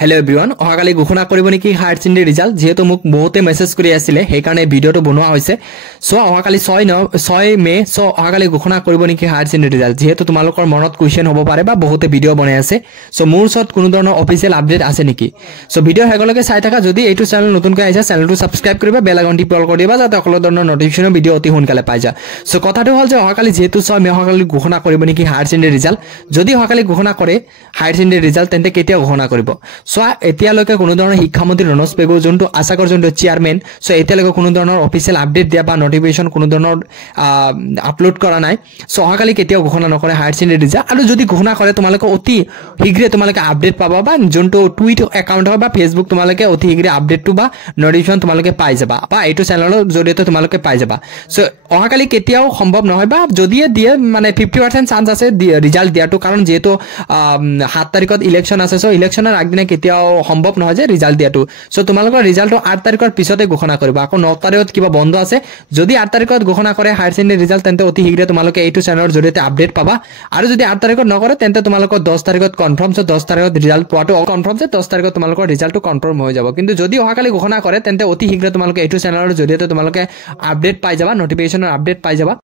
hello everyone অহাকালি ঘোষণা কৰিব নেকি হায়াৰ সেকেন্ডাৰী ৰিজাল্ট যেহেতু মোক বহুতে মেসেজ কৰি আছিল সেই কাৰণে ভিডিওটো বনোৱা হৈছে সো অহাকালি 6 মে সো অহাকালি ঘোষণা কৰিব নেকি হায়াৰ সেকেন্ডাৰী ৰিজাল্ট যেহেতু তোমালোকৰ মনত কোৱেশ্চন হ'ব পাৰে বা বহুতে ভিডিও বনাই আছে সো মোৰ ওচৰত কোনো ধৰণৰ অফিচিয়েল আপডেট আছে নেকি সো ভিডিও হেগলৈকে চাই থাকা যদি এইটো চেনেল নতুনকৈ আহিছা চেনেলটো সাবস্ক্ৰাইব কৰিবা বেল আইকনটি প্ৰেছ কৰি দিবা যাতে সকলো ধৰণৰ নটিফিকেশন ভিডিও অতি সোনকালে পাই যা সো কথাটো হ'ল যে অহাকালি যেহেতু 6 মে অহাকালি ঘোষণা কৰিব নেকি হায়াৰ সেকেন্ডাৰী ৰিজাল্ট যদি অহাকালি ঘোষণা কৰে হায়াৰ সেকেন্ডাৰী ৰিজাল্ট তেন্তে কেতিয়া ঘোষণা কৰিব সো এতিয়ালৈকে কোনো ধৰণৰ শিক্ষামন্ত্ৰী ৰনজ পেগু যোনটো আশাকৰ যোনটো চেয়াৰম্যান সো এতিয়ালৈকে কোনো ধৰণৰ অফিচিয়েল আপডেট দিয়া বা নটিফিকেশন কোনো ধৰণৰ আপলোড কৰা নাই সো অহাকালি কেতিয়াও ঘোষণা নকৰে হায়াৰ সেকেন্ডাৰী ৰিজাল্ট আৰু যদি ঘোষণা কৰে তোমালোকে অতি শীঘ্ৰে তোমালোকে আপডেট পাবা বা যোনটো টুইট একাউন্ট হয় বা ফেসবুক তোমালোকে অতি শীঘ্ৰে আপডেটটো বা নটিফিকেশন তোমালোকে পাই যাবা বা এইটো চেনেলৰ জৰিয়তে তোমালোকে পাই যাবা সো অহাকালি কেতিয়াও সম্ভৱ নহয় বা যদিয়ে দিয়ে মানে 50% চান্স আছে ৰিজাল্ট দিয়াটো কাৰণ যেহেতু 7 তাৰিখত ইলেকশন আছে সো ইলেকশনৰ আগদিনা কেতিয়াও সম্ভৱ নহয় যে ৰিজাল্ট দিয়াটো সো তোমালোকৰ ৰিজাল্টটো 8 তাৰিখৰ পিছতে ঘোষণা কৰিবা আকৌ 9 তাৰিখত কিবা বন্ধ আছে যদি 8 তাৰিখত ঘোষণা কৰে হায়াৰ সেকেন্ডাৰী ৰিজাল্ট তেন্তে অতি শীঘ্ৰে তোমালোকে এইটো চেনেলৰ জৰিয়তে আপডেট পাবা আৰু যদি 8 তাৰিখত নকৰে তেন্তে তোমালোকৰ 10 তাৰিখত কনফাৰ্ম সো 10 তাৰিখত ৰিজাল্ট পোৱাটো কনফাৰ্ম যে 10 তাৰিখত তোমালোকৰ ৰিজাল্টটো কনফাৰ্ম হৈ যাব কিন্তু যদি অহাকালি ঘোষণা কৰে তেন্তে অতি শীঘ্ৰে তোমালোকে এইটো চেনেলৰ জৰিয়তে তোমালোকে আপডেট পাই যাবা নটিফিকেশনৰ আপডেট পাই যাবা